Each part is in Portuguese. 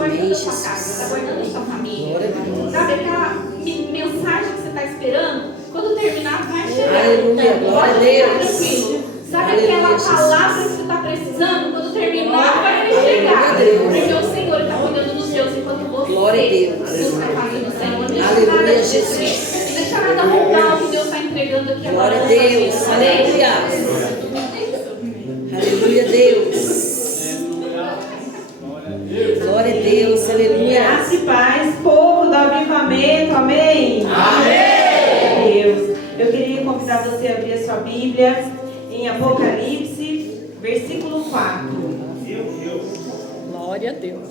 guardando a sua casa, está guardando a sua família. Sabe aquela mensagem que você está esperando? Quando terminar, vai chegar. Aleluia, glória a Deus. Tranquilo. Sabe aquela palavra que você está precisando? Quando terminar, vai chegar. Porque o Senhor está cuidando dos seus enquanto você busca a face do Senhor. Aleluia, Jesus. Não deixa nada roubar o que Deus está entregando aqui. Glória a Deus. Aleluia. Aleluia, Deus. Glória a Deus. Aleluia. Graça e paz, povo do avivamento. Amém. Amém. Deus. Eu queria convidar você a abrir a sua Bíblia em Apocalipse, versículo 4. Glória a Deus.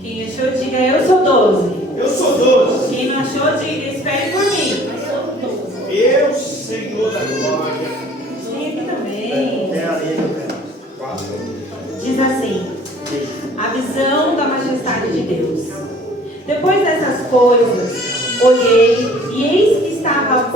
Quem achou, diga eu sou 12. Eu sou 12. Quem não achou, diga espere por mim. Eu, Senhor da glória. Diga aqui também. É ali, meu Deus. 4. Diz assim: a visão da majestade de Deus. Depois dessas coisas, olhei e eis que estava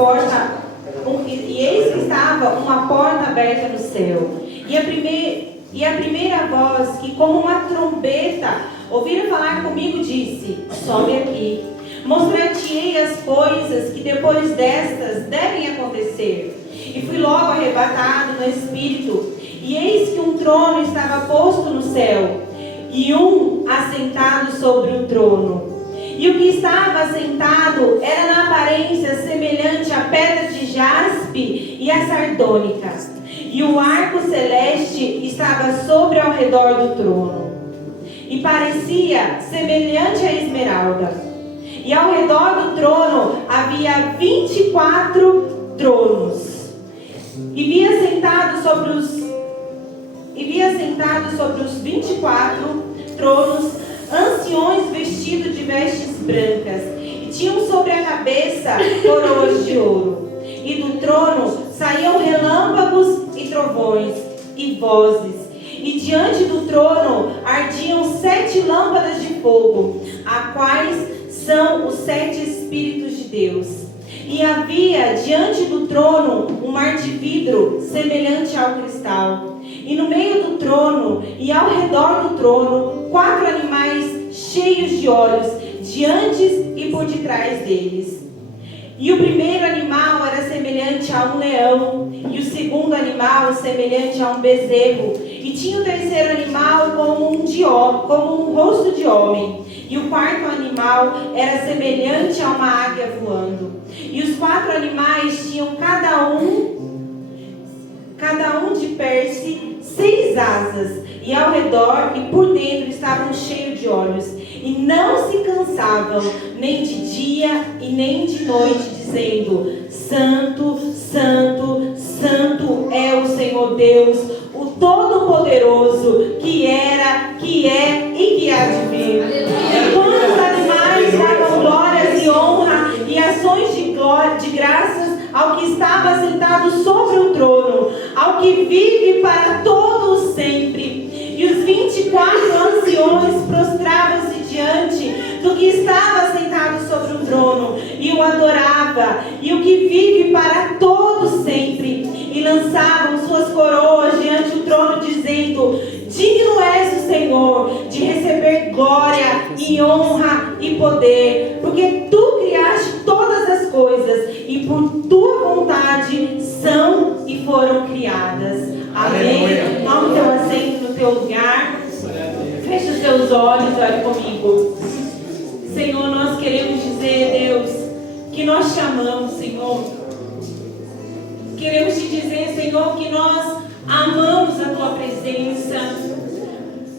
uma porta aberta no céu. E a primeira voz, que como uma trombeta ouvira falar comigo, disse: sobe aqui, mostrar-te-ei as coisas que depois destas devem acontecer. E fui logo arrebatado no espírito, e eis que um trono estava posto no céu, e um assentado sobre o trono. E o que estava assentado era na aparência semelhante à pedra de jaspe e à sardônica. E o arco celeste estava sobre ao redor do trono, e parecia semelhante à esmeralda. E ao redor do trono havia 24 tronos. E via sentado sobre os 24 tronos anciões vestidos de vestes brancas, e tinham sobre a cabeça coroas de ouro. E do trono saíam relâmpagos e trovões e vozes. E diante do trono ardiam 7 lâmpadas de fogo, a quais são os 7 Espíritos de Deus. E havia diante do trono um mar de vidro semelhante ao cristal. E no meio do trono e ao redor do trono 4 animais cheios de olhos, diante e por detrás deles. E o primeiro animal era semelhante a um leão, e o segundo animal semelhante a um bezerro, e tinha o terceiro animal como um rosto de homem, e o quarto animal era semelhante a uma águia voando. E os 4 animais tinham cada um de perse 6 asas, e ao redor e por dentro estavam cheios de olhos, e não se cansavam nem de dia e nem de noite, dizendo: Santo, Santo, Santo é o Senhor Deus, o Todo-Poderoso, que era, que é e que há de vir. E quando os animais davam glórias e honra e ações de graças ao que estava sentado sobre o trono, ao que vive para todos sempre. E os 24 anciões prostravam-se diante do que estava sentado sobre o trono, e o adorava, e o que vive para todos sempre, e lançavam suas coroas diante do trono, dizendo: digno és o Senhor de receber glória e honra e poder, porque tu criaste todas as coisas, e por tua vontade são e foram criadas. Amém. Toma o teu assento no teu lugar. Feche os teus olhos, olhe comigo. Senhor, nós queremos dizer, Deus, que nós te amamos, Senhor. Queremos te dizer, Senhor, que nós amamos a tua presença.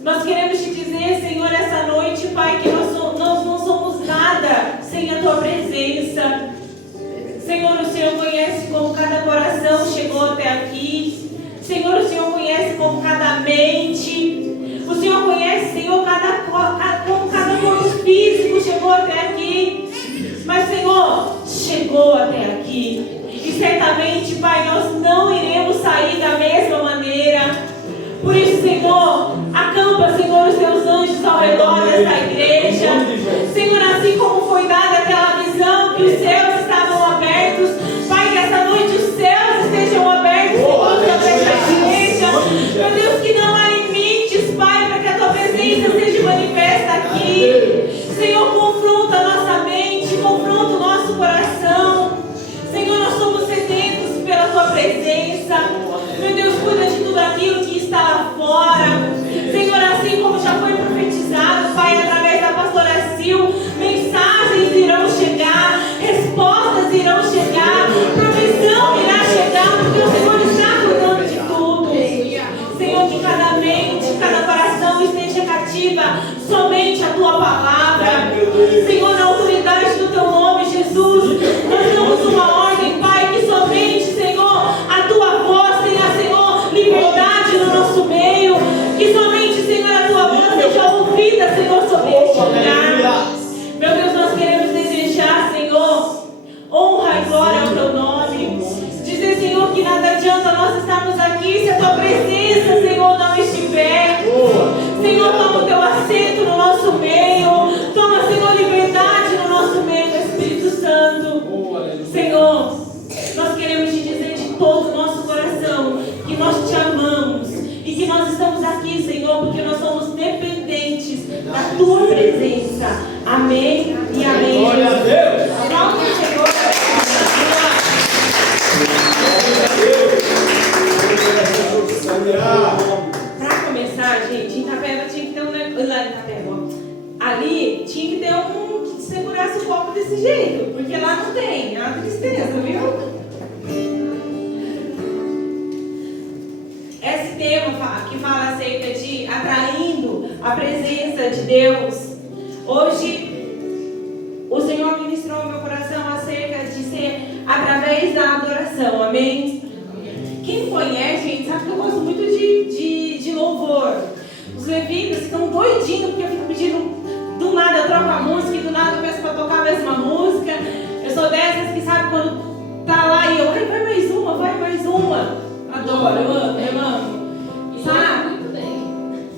Nós queremos te dizer, Senhor, essa noite, Pai, que nós não somos nada sem a tua presença. Senhor, o Senhor conhece como cada coração chegou até aqui. Senhor, o Senhor conhece como cada mente. O Senhor conhece, Senhor, como cada corpo físico chegou até aqui. Mas, Senhor, chegou até aqui. E certamente, Pai, nós não iremos sair da mesma maneira. Por isso, Senhor, acampa, Senhor, os teus anjos ao redor desta igreja. Senhor, assim como foi dada aquela visão que os céus estavam abertos, Pai, que esta noite os céus estejam abertos, Senhor, sobre esta igreja. nós estamos aqui, Senhor, porque nós somos dependentes da Tua presença. Amém e amém. Glória a Deus. Aplauda o Senhor. Para começar, gente, em Itapeva tinha que ter um negócio. Lá em Itapeva, ali tinha que ter um que segurasse o copo desse jeito, porque lá não tem. É uma tristeza, viu? Esse tema que fala acerca de atraindo a presença de Deus. Hoje, o Senhor ministrou no meu coração acerca de ser através da adoração. Amém? Quem me conhece, gente, sabe que eu gosto muito de louvor. Os levitas ficam doidinhos porque eu fico pedindo, do nada eu troco a música e do nada eu peço para tocar a mesma música. Eu sou dessas que sabe quando tá lá e eu, vai mais uma. Adoro, eu amo. Sabe? Muito bem.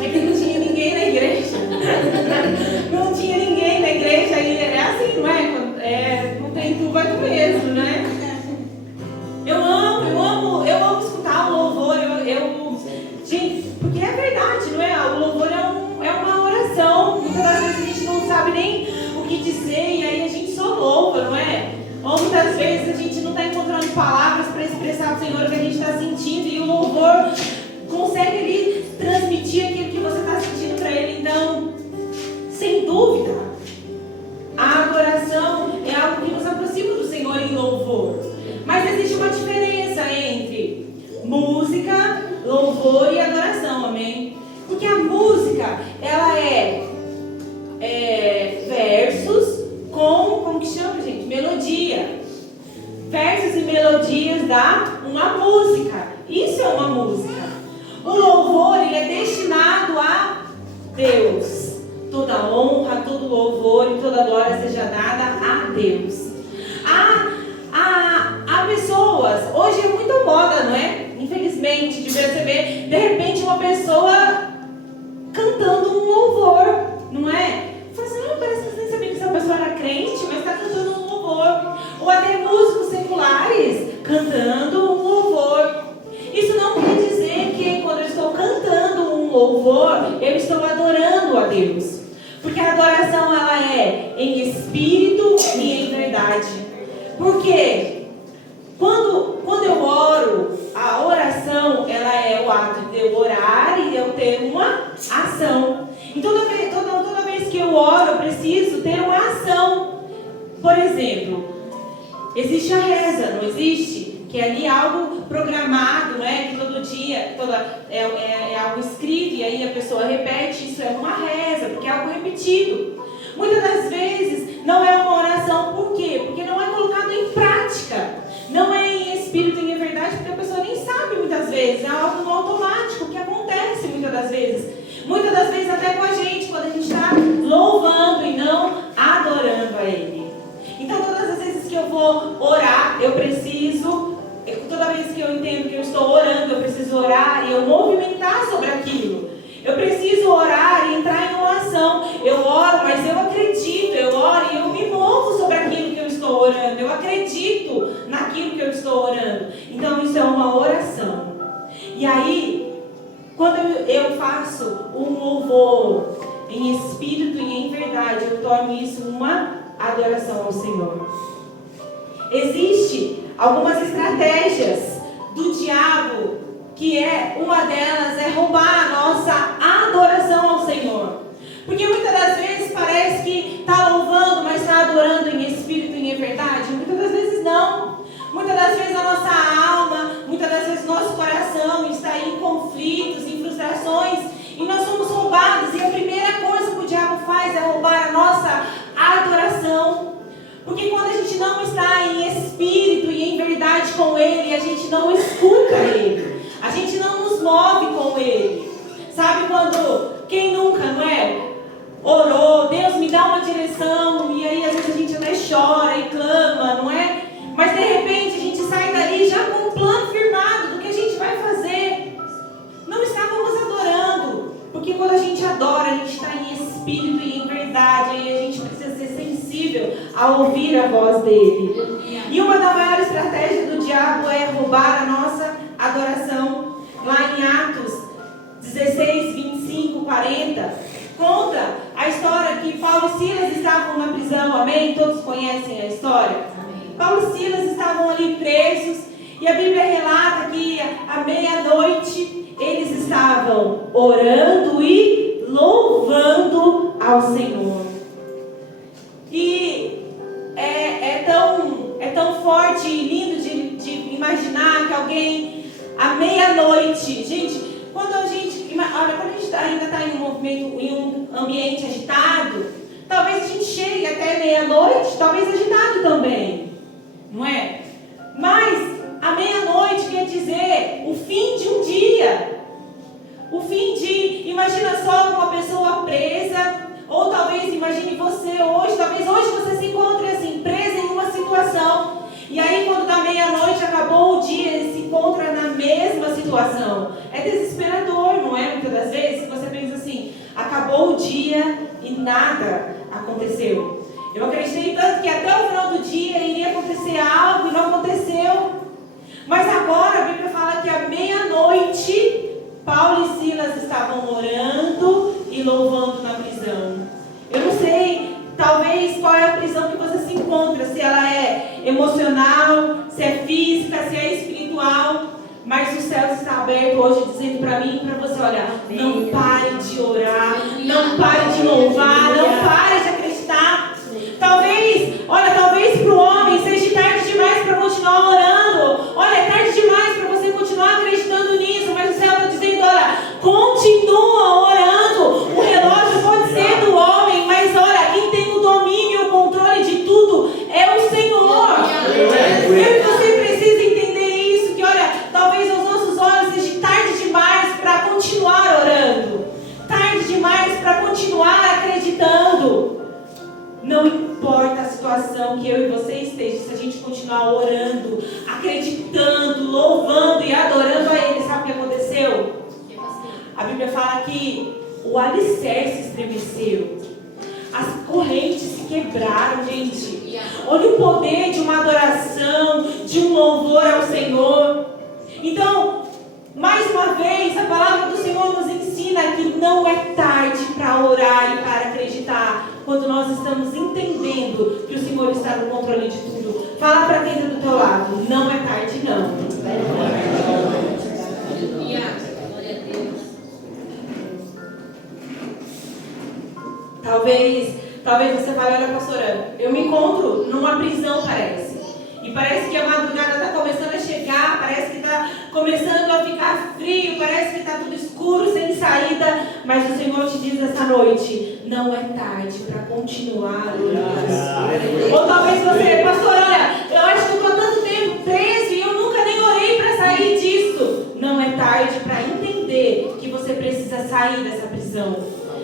É que não tinha ninguém na igreja. Não tinha ninguém na igreja. Aí é assim, não é? Não tem tu, vai tu mesmo, né? Eu amo escutar o louvor. Gente, porque é verdade, não é? O louvor é uma oração. Muitas das vezes a gente não sabe nem o que dizer e aí a gente só louva, não é? Ou muitas vezes a gente não está encontrando palavras para expressar ao Senhor o que a gente está sentindo e o louvor consegue ali transmitir aquilo que você está sentindo para Ele. Então, sem dúvida, a adoração é algo que nos aproxima do Senhor em louvor. Mas existe uma diferença entre música, louvor e adoração, amém? Porque a música, ela é versos com, como que chama, gente? Melodia. Versos e melodias dá uma música. Isso é uma música. O louvor, ele é destinado a Deus. Toda honra, todo louvor e toda glória seja dada a Deus. Há pessoas, hoje é muito moda, não é? Infelizmente, de perceber, de repente, uma pessoa cantando um louvor, não é? Fala assim, não, parece que você nem sabia que essa pessoa era crente, mas está cantando um louvor. Ou até músicos seculares cantando um louvor. Isso não quer dizer que quando eu estou cantando um louvor, eu estou adorando a Deus. Porque a adoração, ela é em espírito e em verdade. Porque quando eu oro, a oração, ela é o ato de eu orar e eu ter uma ação. E toda vez que eu oro, eu preciso ter uma ação. Por exemplo, existe a reza, não existe? Que é ali algo programado, né? Que todo dia é algo escrito e aí a pessoa repete, isso é uma reza, porque é algo repetido. Muitas das vezes não é uma oração, por quê? Porque não é colocado em prática. Não é em espírito e em verdade, porque a pessoa nem sabe muitas vezes. É algo no automático que acontece muitas das vezes. Muitas das vezes até com a gente, quando a gente está louvando e não adorando a Ele. Então todas as vezes que eu vou orar, eu preciso, toda vez que eu entendo que eu estou orando, eu preciso orar e eu movimentar sobre aquilo. Eu preciso orar e entrar em uma ação. Eu oro, mas eu acredito, eu oro e eu me movo sobre aquilo que eu estou orando. Eu acredito naquilo que eu estou orando. Então isso é uma oração. E aí, quando eu faço um louvor em espírito e em verdade, eu torno isso uma adoração ao Senhor. Existem algumas estratégias do diabo, que uma delas é roubar a nossa adoração ao Senhor. Porque muitas das vezes parece que está louvando, mas está adorando em espírito e em verdade. Muitas das vezes não. Muitas das vezes a nossa alma, muitas das vezes nosso coração está em conflitos, em frustrações, e nós somos roubados. E a primeira coisa que o diabo faz é roubar a nossa adoração. Porque quando a gente não está em espírito e em verdade com Ele, a gente não escuta Ele. A gente não nos move com Ele. Sabe quando, quem nunca, não é? Orou, Deus me dá uma direção, e aí às vezes a gente até chora e clama, não é? Mas de repente a gente sai dali já com um plano firmado do que a gente vai fazer. Não estávamos adorando. Porque quando a gente adora, a gente está em espírito e em verdade, e a gente precisa ser sensível a ouvir a voz dele. E uma das maiores estratégias do diabo é roubar a nossa adoração. lá em Atos 16, 25, 40, conta a história que Paulo e Silas estavam na prisão, amém? Todos conhecem a história? Amém. Paulo e Silas estavam ali presos, e a Bíblia relata que à meia-noite eles estavam orando e louvando ao Senhor. E é tão forte e lindo de imaginar que alguém à meia-noite, gente, quando a gente ainda está em um movimento, em um ambiente agitado, talvez a gente chegue até meia-noite, talvez agitado também, não é? Mas a meia-noite quer dizer o fim de um dia, o fim de, imagina só uma pessoa presa, ou talvez imagine você hoje, talvez hoje você se encontre assim, presa em uma situação, e aí quando da meia-noite acabou o dia, ele se encontra na mesma situação. É desesperador, não é? Muitas das vezes você pensa assim, acabou o dia e nada aconteceu. Eu acreditei tanto que até o final do dia iria acontecer algo e não aconteceu. Mas agora a Bíblia fala que à meia-noite Paulo e Silas estavam orando e louvando na prisão. Eu não sei, talvez qual é a prisão que você se encontra, se ela é emocional, se é física, se é espiritual, mas o céu está aberto hoje dizendo para mim e para você, olha, não pare de orar, não pare de louvar, não pare de acreditar. Talvez para o homem seja tarde demais para continuar orando, olha, é tarde demais para você continuar acreditando nisso, mas o céu está dizendo, olha, continua orando. O relógio pode ser do homem, mas olha, quem tem o domínio e o controle de tudo é o Senhor. Eu e você precisa entender isso, que olha, talvez aos nossos olhos seja tarde demais para continuar orando, tarde demais para continuar acreditando. Não importa a situação que eu e você esteja, se a gente continuar orando, acreditando, louvando e adorando a Ele, sabe o que aconteceu? A Bíblia fala que o alicerce estremeceu, as correntes se quebraram, gente. Olha o poder de uma adoração, de um louvor ao Senhor. Então, mais uma vez, a palavra do Senhor nos ensina que não é tarde para orar e para acreditar, quando nós estamos entendendo que o Senhor está no controle de tudo. Fala para quem está do teu lado, não é tarde não. Talvez você fale, olha pastora, eu me encontro numa prisão, parece. E parece que a madrugada está começando a chegar, parece que está começando a ficar frio, parece que está tudo escuro, sem saída. Mas o Senhor te diz esta noite, não é tarde para continuar orando. Ou talvez você, pastor, olha, eu acho que eu estou há tanto tempo preso e eu nunca nem orei para sair disso. Não é tarde para entender que você precisa sair dessa prisão.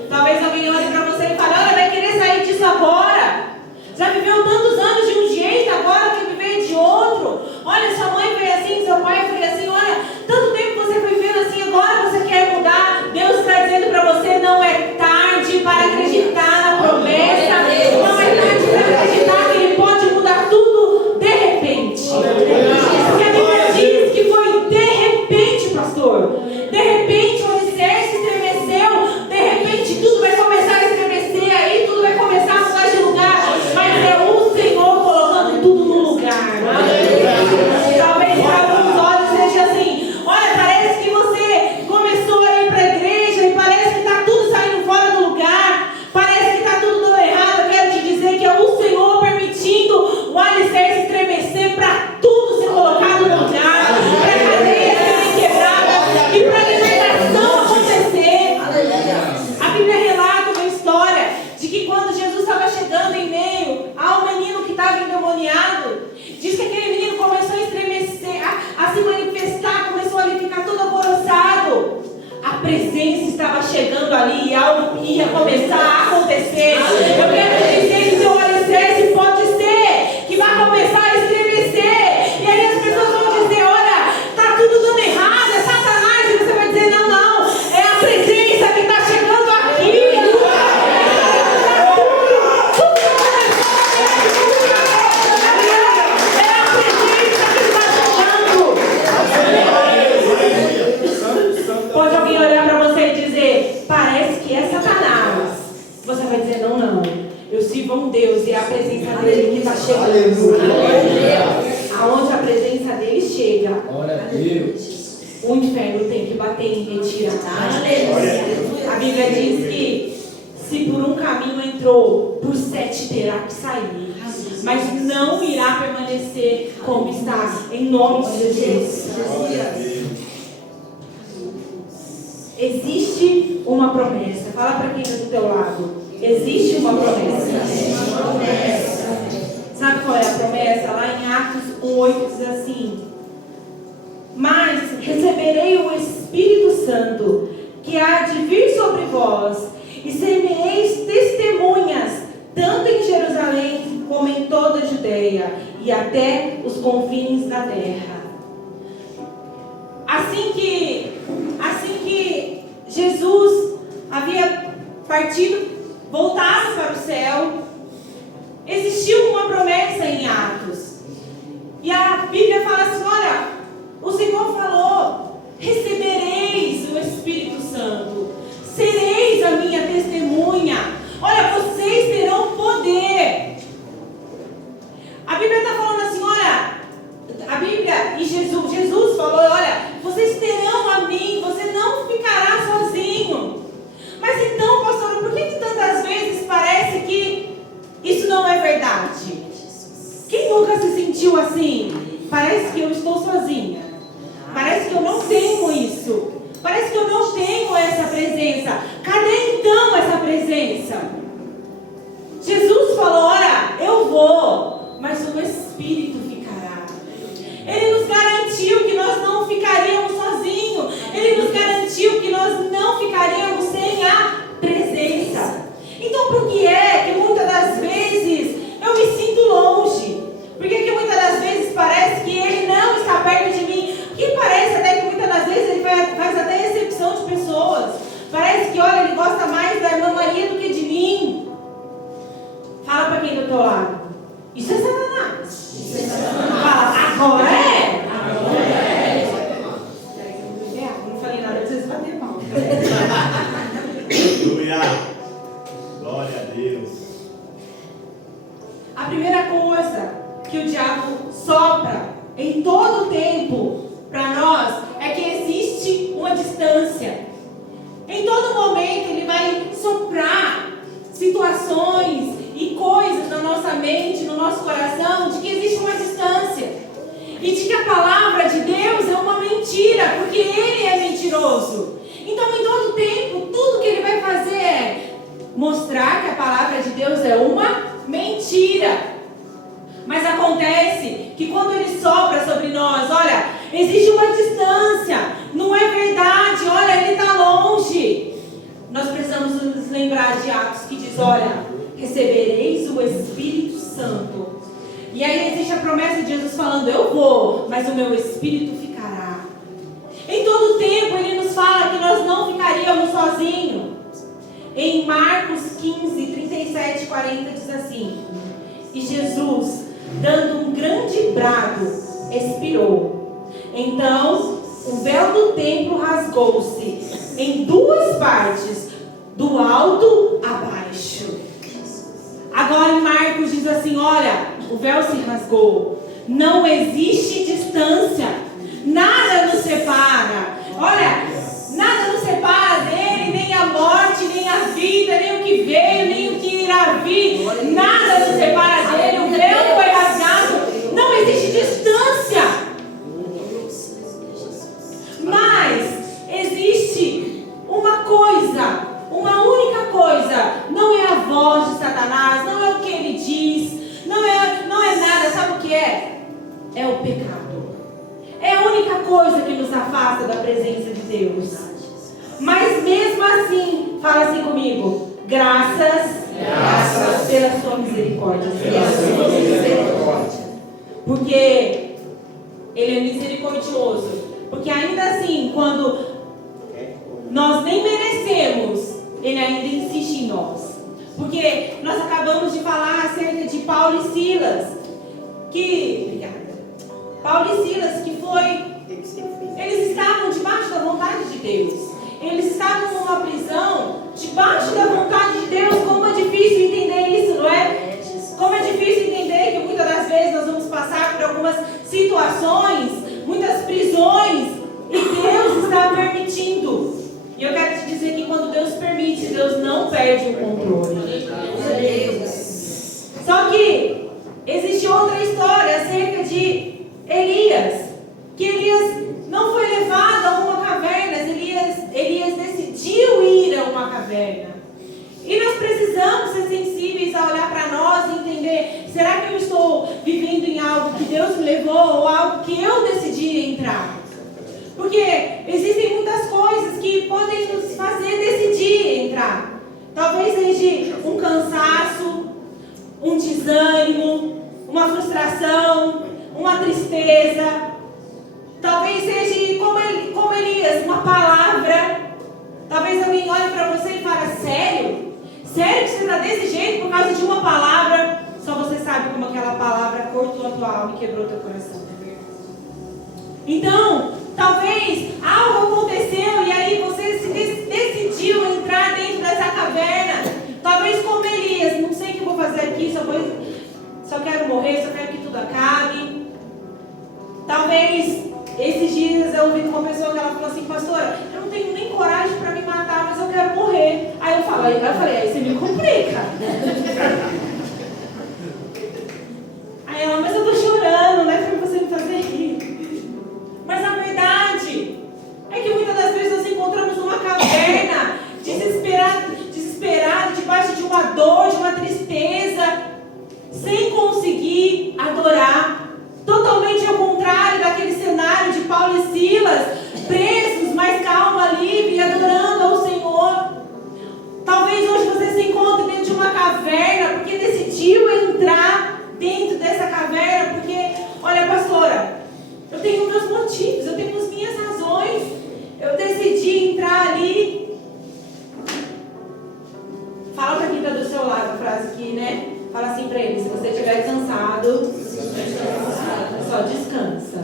Talvez alguém olhe para você e fale, olha, vai querer sair disso agora? Já viveu tantos anos de um jeito, agora quer viver de outro. Olha, sua mãe foi assim, seu pai foi assim. Olha, tanto tempo você foi vivendo assim, agora você quer mudar. Deus está dizendo para você, não é tarde para acreditar na promessa. Não é tarde para acreditar que Ele pode mudar tudo de repente. Porque a Bíblia diz que foi de repente, pastor. De repente o alicerce estremeceu. De repente tudo vai começar a estremecer aí, tudo vai começar a mudar de lugar. Mas é o Senhor colocando tudo no lugar. Talvez para alguns olhos seja assim, olha, parece que você começou a ir para a igreja e parece que está tudo saindo fora do lugar, parece que está tudo dando errado. Eu quero te dizer que é o Senhor permitindo o alicerce estremecer para tudo ser colocado no lugar, para cadeias serem quebradas e para a libertação acontecer. A Bíblia relata uma história de que quando Jesus estava chegando em meio ao menino que estava endemoniado, diz que aquele menino começou a estremecer, a se manifestar, começou a ficar todo alvoroçado. A presença estava chegando ali e algo ia começar a acontecer. Eu quero te dizer que seu alicerce pode ser que vai começar a estremecer. E aí as pessoas vão dizer, olha, está tudo dando errado, é Satanás. E você vai dizer, não, não, é a presença que está chegando aqui. o inferno tem que bater em retirada. A Bíblia diz que se por um caminho entrou, por 7 terá que sair. Mas não irá permanecer como está, em nome de Jesus. Existe uma promessa. Fala para quem está do teu lado. Existe uma promessa. Sabe qual é a promessa? Lá em Atos 1:8 diz assim: mas receberei o Espírito Santo, que há de vir sobre vós, e sereis testemunhas, tanto em Jerusalém como em toda a Judeia e até os confins da terra. Assim que Jesus havia partido, voltado para o céu, existiu uma promessa em Atos. E a Bíblia fala assim: olha, o Senhor falou: recebereis o Espírito Santo, sereis a minha testemunha. Olha, vocês terão poder. A Bíblia está falando assim, olha, a Bíblia e Jesus falou: olha, vocês terão a mim, você não ficará sozinho. Mas então, pastor, por que tantas vezes parece que isso não é verdade? Quem nunca se sentiu assim? Parece que eu estou sozinha. Parece que eu não tenho isso. Parece que eu não tenho essa presença. Cadê então essa presença? Jesus falou: olha, eu vou, mas o Espírito ficará. Ele nos garantiu que nós não ficaríamos sozinhos. Ele nos garantiu que nós não ficaríamos sem a presença. Então, por que é que muitas das vezes eu me sinto longe? Por que muitas das vezes parece que Ele não está perto de mim? Que parece até que muitas das vezes Ele faz até recepção de pessoas. Parece que, olha, Ele gosta mais da irmã Maria do que de mim. Fala para quem do teu lado: isso é Satanás. Isso é Satanás. Fala: agora é. Agora é. Não falei nada, vocês bateram mal. Aleluia. Glória a Deus. A primeira coisa que o diabo sopra em todo o tempo para nós é que existe uma distância. Em todo momento ele vai soprar situações e coisas na nossa mente, no nosso coração, de que existe uma distância e de que a palavra de Deus é uma mentira, porque Ele é mentiroso. Então, em todo tempo, tudo que Ele vai fazer é mostrar que a palavra de Deus é uma mentira. Mas acontece que quando Ele sopra sobre nós, olha, existe uma distância, não é verdade, olha, Ele está longe. Nós precisamos nos lembrar de Atos que diz: olha, recebereis o Espírito Santo. E aí existe a promessa de Jesus falando: eu vou, mas o meu Espírito ficará. Em todo tempo Ele nos fala que nós não ficaríamos sozinhos. Em Marcos 15, 37 e 40 diz assim: e Jesus, dando um grande brado, expirou. Então o véu do templo rasgou-se em 2 partes, do alto a baixo. Agora em Marcos diz assim: olha, o véu se rasgou, não existe distância, nada nos separa. Olha, nada nos separa dele, nem a morte, nem a vida, nem o que veio, nem o que irá vir. Nada nos separa dele, o véu foi rasgado, não existe distância. Mas existe uma coisa, uma única coisa. Não é a voz de Satanás, não é o que ele diz, não é nada. Sabe o que é? É o pecado. É a única coisa que nos afasta da presença de Deus. Mas mesmo assim, fala assim comigo: graças pela sua misericórdia. Porque Ele é misericordioso. Porque ainda assim, quando nós nem merecemos, Ele ainda insiste em nós. Porque nós acabamos de falar acerca de Paulo e Silas. Paulo e Silas, que eles estavam debaixo da vontade de Deus. Eles estavam numa prisão, debaixo da vontade de Deus. Como é difícil entender isso, não é? Como é difícil entender que muitas das vezes nós vamos passar por algumas situações, muitas prisões decisões e Deus está permitindo. E eu quero te dizer que quando Deus permite, Deus não perde o controle. Só que existe outra história acerca de Elias. Que Elias não foi levado a uma caverna, Elias decidiu ir a uma caverna. E nós precisamos ser sensíveis a olhar para nós e entender, será que eu estou vivendo em algo que Deus me levou ou algo que eu decidi entrar? Porque existem muitas coisas que podem nos fazer decidir entrar. Talvez seja um cansaço, um desânimo, uma frustração, uma tristeza. Talvez seja como Elias, uma palavra. Talvez alguém olhe para você e fale, sério? Sério que você está desse jeito por causa de uma palavra? Só você sabe como aquela palavra cortou a tua alma e quebrou teu coração. Então, talvez algo aconteceu e aí você decidiu entrar dentro dessa caverna. Talvez como Elias, não sei o que eu vou fazer aqui, só quero morrer, só quero que tudo acabe. Talvez esses dias eu ouvi uma pessoa que ela falou assim, pastora, eu não tenho nem coragem para me matar, mas eu quero morrer. Aí eu falei, aí você me complica. Aí ela, mas eu tô chorando, não é pra você me fazer rir. Mas a verdade é que muitas das vezes nós encontramos numa caverna, desesperado, debaixo de uma dor, de uma tristeza, sem conseguir adorar. Totalmente ao contrário daquele cenário de Paulo e Silas, presos, mas calma, livre, adorando ao Senhor. Talvez hoje você se encontre dentro de uma caverna, porque decidiu entrar dentro dessa caverna, porque, olha pastora, eu tenho meus motivos, eu tenho as minhas razões, eu decidi entrar ali. Fala para quem está do seu lado a frase aqui, né? Fala assim para ele, se você estiver cansado, só descansa.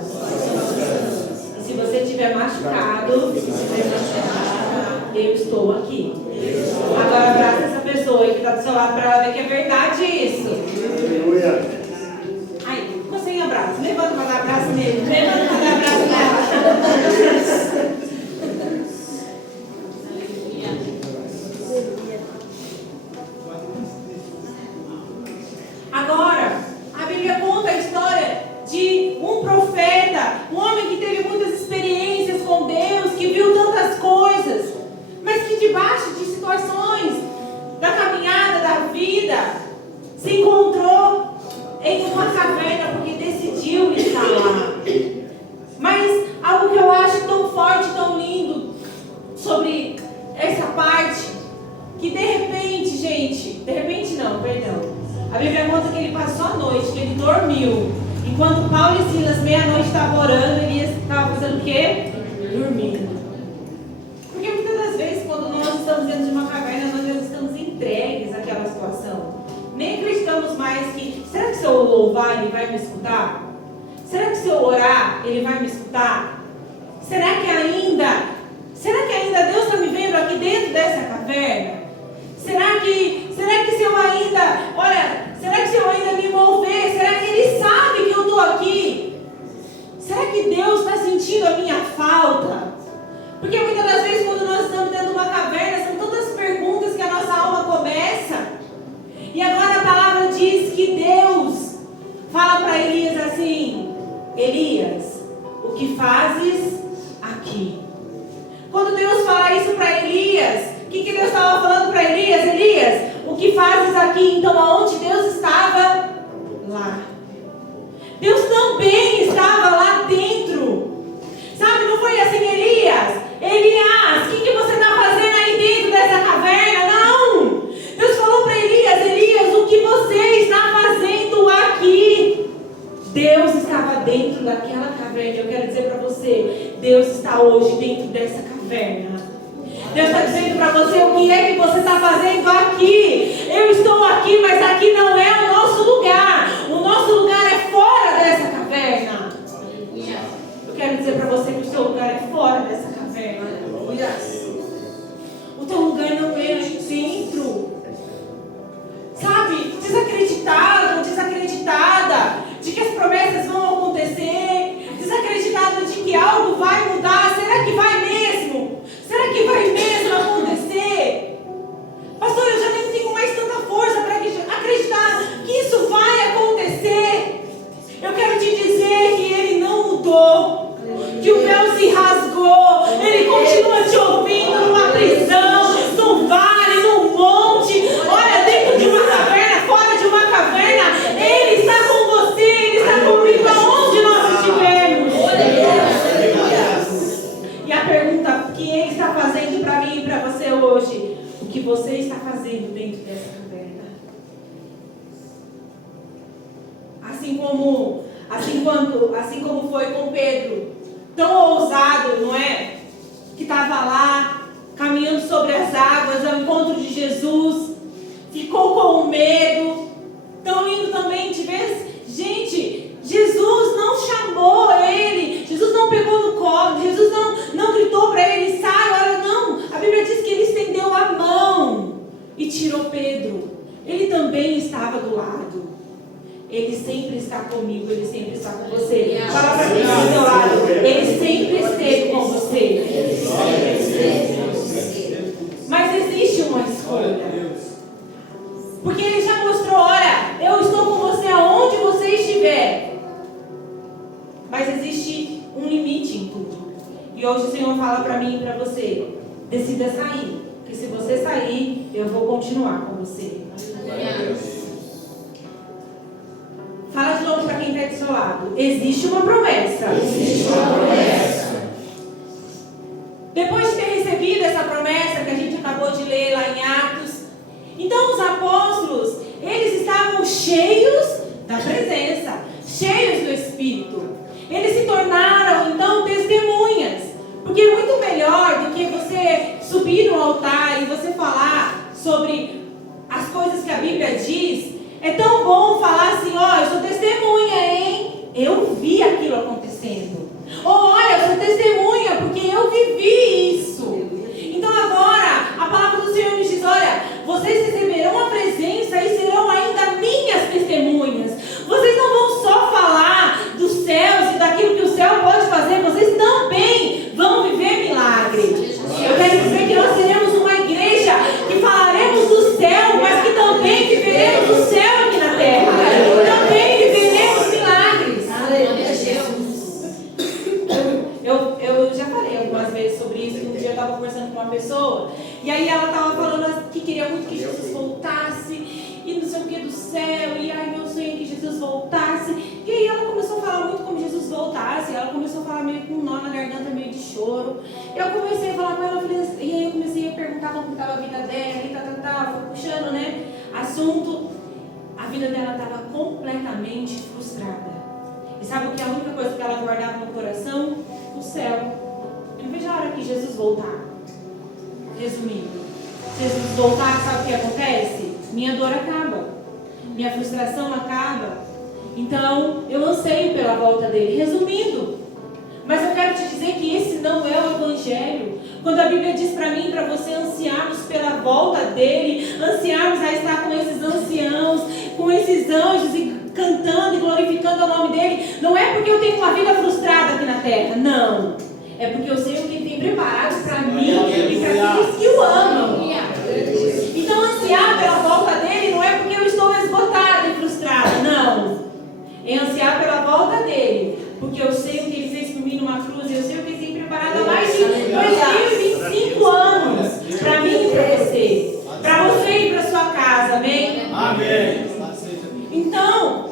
E se você estiver machucado, eu estou aqui. Agora abraça essa pessoa que está do seu lado para ela ver que é verdade isso. Aí, ficou sem abraço. Levanta para dar abraço nele. Levanta para dar abraço nela. Agora, a Bíblia conta a história de um profeta, um homem que teve muitas experiências com Deus, que viu tantas coisas, mas que debaixo de situações da caminhada da vida, se encontrou em uma caverna porque decidiu estar lá. Mas algo que eu acho tão forte, tão lindo sobre essa parte, que de repente, gente, a Bíblia conta que ele passou a noite, que ele dormiu. Enquanto Paulo e Silas, meia-noite, estavam orando, ele estava fazendo o quê? Dormindo. Porque muitas das vezes, quando nós estamos dentro de uma caverna, nós já estamos entregues àquela situação. Nem acreditamos mais que, será que se eu louvar, ele vai me escutar? Será que se eu orar, ele vai me escutar? Será que ainda Deus está me vendo aqui dentro dessa caverna? Será que se eu ainda me mover, será que Ele sabe que eu estou aqui? Será que Deus está sentindo a minha falta? Porque muitas das vezes quando nós estamos dentro de uma caverna, são tantas perguntas que a nossa alma começa. E agora a palavra diz que Deus fala para Elias assim, Elias, o que fazes aqui? Quando Deus fala isso para Elias, o que Deus estava falando para Elias? Elias, o que fazes aqui? Então, aonde Deus estava? Lá. Deus também estava lá dentro. Sabe, não foi assim, Elias, o que você está fazendo aí dentro dessa caverna? Não. Deus falou para Elias, o que você está fazendo aqui? Deus estava dentro daquela caverna. Eu quero dizer para você, Deus está hoje dentro dessa caverna. Deus está dizendo para você o que é que você está fazendo aqui. Eu estou aqui, mas aqui não é o nosso lugar. O nosso lugar é fora dessa caverna. Eu quero dizer para você que o seu lugar é fora dessa caverna. O teu lugar não é dentro. Sabe, desacreditado, desacreditada de que as promessas vão acontecer, desacreditado de que algo assim como foi com Pedro, tão ousado, não é? Que estava lá, caminhando sobre as águas, ao encontro de Jesus, ficou com medo. Tão lindo também de ver, gente, Jesus não chamou ele, Jesus não pegou no colo, Jesus não gritou para ele, sai, olha, não. A Bíblia diz que ele estendeu a mão e tirou Pedro. Ele também estava do lado. Ele sempre está comigo, ele sempre está com você. Fala para quem está do seu lado, ele sempre esteve com você. Mas existe uma escolha. Porque ele já mostrou, olha, eu estou com você aonde você estiver. Mas existe um limite em tudo. E hoje o Senhor fala para mim e para você, decida sair. Porque se você sair, eu vou continuar com você. Fala de novo para quem está do seu lado. Existe uma promessa. Existe uma promessa. Depois de ter recebido essa promessa que a gente acabou de ler lá em Atos, então os apóstolos, eles estavam cheios da presença, cheios do Espírito. Eles se tornaram então testemunhas. Porque é muito melhor do que você subir no altar e você falar sobre as coisas que a Bíblia diz. É tão bom falar assim, ó, eu sou testemunha, hein? Eu vi aquilo acontecendo. Ou olha, eu sou testemunha porque eu vivi isso. Então agora, a palavra do Senhor nos diz, olha, vocês receberão a presença e serão ainda minhas testemunhas. Vocês não vão só falar dos céus e daquilo que o céu pode fazer, vocês também vão viver milagres. Eu quero dizer que nós seremos uma igreja que falaremos do céu, mas que também viveremos o céu aqui na terra. Também viveremos milagres. Eu já falei algumas vezes sobre isso. Um dia eu estava conversando com uma pessoa e aí ela estava falando que queria muito que Jesus voltasse e não sei o que do céu, e ai, meu sonho é que Jesus voltasse. E aí ela começou a falar muito como Jesus voltasse. Ela começou a falar meio com um nó na garganta, meio de choro. Eu comecei a falar com ela, e aí eu comecei a perguntar como estava a vida dela e foi puxando, né, assunto. A vida dela estava completamente frustrada. E sabe o que é a única coisa que ela guardava no coração? O céu. Eu não vejo a hora que Jesus voltar. Resumindo, se Jesus voltar, sabe o que acontece? Minha dor acaba, minha frustração acaba. Então eu anseio pela volta dele. Resumindo, mas eu quero te dizer que esse não é o Evangelho. Quando a Bíblia diz para mim e para você ansiarmos pela volta dele, ansiarmos a estar com esses anciãos, com esses anjos e cantando e glorificando o nome dele, não é porque eu tenho uma vida frustrada aqui na terra, não. É porque eu sei o que ele tem preparado para mim e para aqueles que o amam. Então ansiar pela volta dele não é porque eu estou esgotada e frustrada, não. É ansiar pela volta dele, porque eu sei o que ele fez por mim numa cruz, eu sei o que ele tem preparado há mais de 2025 anos para mim e para você e para sua casa, amém? Amém. Então,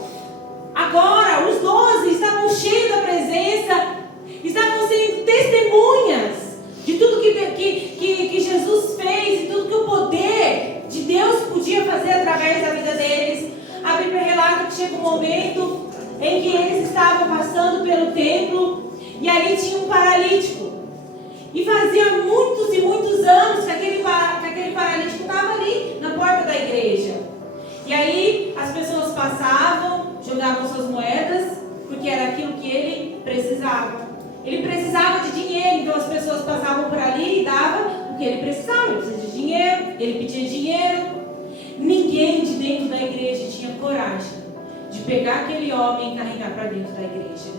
agora os 12 estavam cheios da presença, estavam sendo testemunhas de tudo que Jesus fez e tudo que o poder de Deus podia fazer através da vida deles. A Bíblia relata que chega um momento em que eles estavam passando pelo templo e ali tinha um paralítico. E fazia muitos e muitos anos que aquele paralítico estava ali na porta da igreja. E aí as pessoas passavam, jogavam suas moedas, porque era aquilo que ele precisava. Ele precisava de dinheiro, então as pessoas passavam por ali e davam o que ele precisava. Ele precisava de dinheiro, ele pedia dinheiro. Ninguém de dentro da igreja tinha coragem de pegar aquele homem e carregar para dentro da igreja.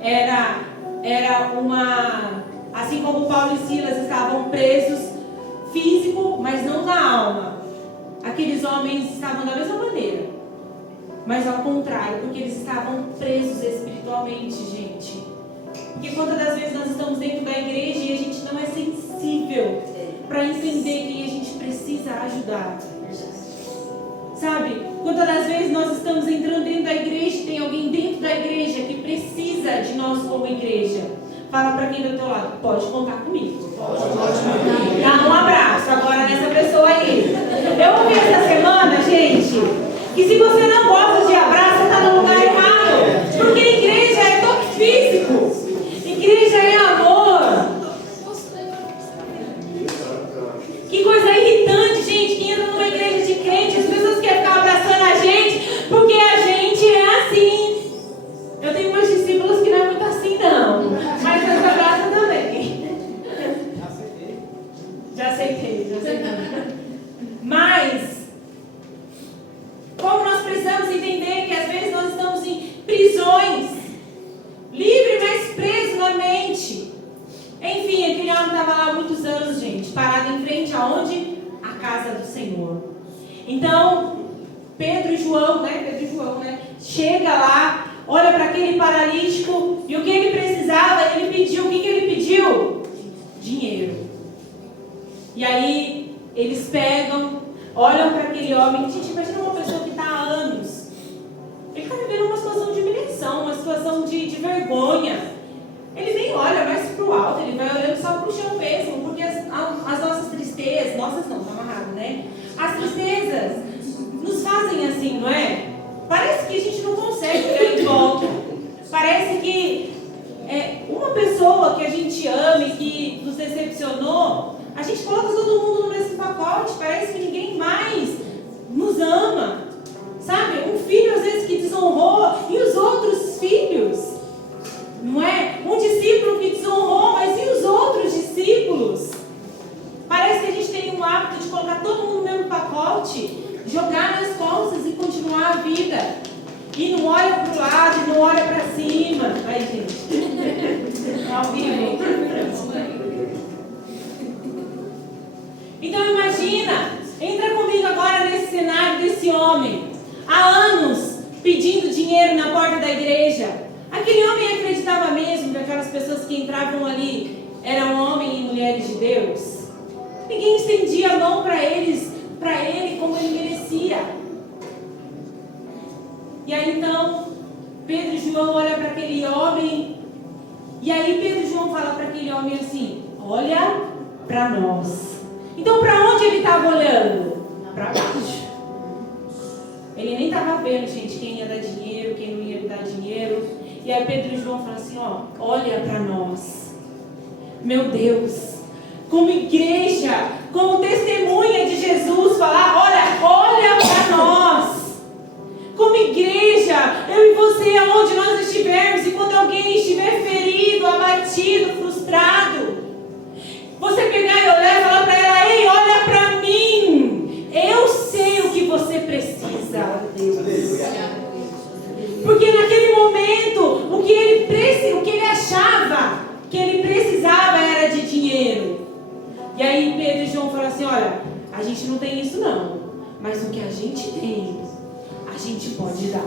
Era uma... Assim como Paulo e Silas estavam presos físico, mas não na alma. Aqueles homens estavam da mesma maneira, mas ao contrário, porque eles estavam presos espiritualmente, gente. Porque quantas das vezes nós estamos dentro da igreja e a gente não é sensível para entender quem a gente precisa ajudar. Sabe? Quantas das vezes nós estamos entrando dentro da igreja e tem alguém dentro da igreja que precisa de nós como igreja. Fala para quem está do teu lado, pode contar comigo. Dá um abraço agora nessa pessoa aí. Eu ouvi essa semana, gente, que se você não gosta de abraço, você está no lugar errado. estava lá há muitos anos, gente, parado em frente aonde? A casa do Senhor. Então, Pedro e João, né? Chega lá, olha para aquele paralítico e o que ele precisava, ele pediu, o que ele pediu? Dinheiro. E aí, eles pegam, olham para aquele homem. Gente, imagina uma pessoa que está há anos. Ele está vivendo uma situação de humilhação, uma situação de vergonha. Ele nem olha mais para o alto, ele vai olhando só para o chão mesmo, porque as nossas tristezas, nossas não, está amarrado, né? As tristezas nos fazem assim, não é? Parece que a gente não consegue olhar em volta. Parece que uma pessoa que a gente ama e que nos decepcionou, a gente coloca todo mundo no mesmo pacote. Parece que ninguém mais nos ama. Sabe? Um filho às vezes que desonrou e os outros filhos. Não é? Um discípulo que desonrou, mas e os outros discípulos? Parece que a gente tem um hábito de colocar todo mundo no mesmo pacote, jogar nas costas e continuar a vida. E não olha para o lado, e não olha para cima. Aí, gente. Ao vivo. Então imagina, entra comigo agora nesse cenário desse homem. Há anos pedindo dinheiro na porta da igreja. Aquele homem acreditava mesmo que aquelas pessoas que entravam ali eram homens e mulheres de Deus? Ninguém estendia a mão para ele como ele merecia. E aí então, Pedro e João olham para aquele homem. E aí Pedro e João falam para aquele homem assim: olha para nós. Então para onde ele estava olhando? Para baixo. Ele nem estava vendo, gente, quem ia dar dinheiro, quem não ia dar dinheiro. E aí Pedro e João falam assim, olha para nós. Meu Deus, como igreja, como testemunha de Jesus, falar, olha para nós. Como igreja, eu e você, aonde nós estivermos, e quando alguém estiver ferido, abatido, frustrado, você pegar e olhar e falar para ela, ei, olha para mim. Eu sei o que você precisa. Porque naquele momento, o que ele achava que ele precisava era de dinheiro. E aí Pedro e João falaram assim, olha, a gente não tem isso não, mas o que a gente tem, a gente pode dar.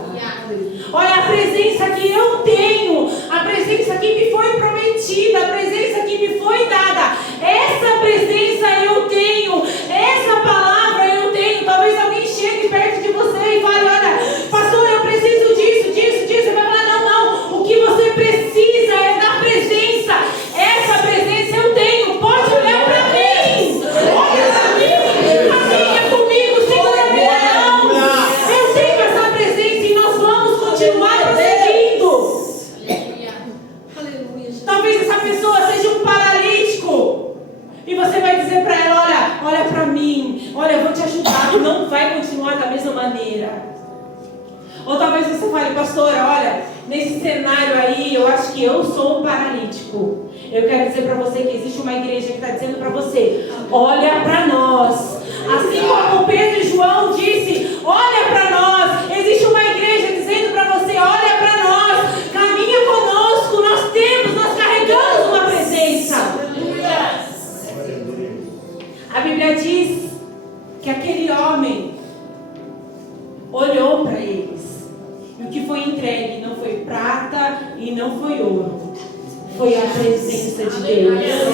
Olha, a presença que eu tenho, a presença que me foi prometida, a presença que me foi dada, essa presença eu tenho, essa palavra eu tenho. Talvez alguém chegue perto de você e fale, olha, pastor, eu preciso disso. Você vai falar, não, o que você precisa é da presença. Essa presença eu tenho, pode olhar para mim. Olha para mim, caminha comigo, segura a minha mão. Eu tenho essa presença e nós vamos continuar prosseguindo. Talvez essa pessoa seja um paralítico e você vai dizer para ela, olha para mim, olha, eu vou te ajudar, não vai continuar da mesma maneira. Ou talvez você fale, pastora, olha, nesse cenário aí, eu acho que eu sou um paralítico. Eu quero dizer para você que existe uma igreja que está dizendo para você, olha para nós. Assim como Pedro e João disse, olha para nós. Existe uma igreja dizendo para você, olha para nós. Caminha conosco, nós carregamos uma presença. A Bíblia diz que aquele homem olhou para eles. E o que foi entregue não foi prata e não foi ouro. Foi a presença de Deus.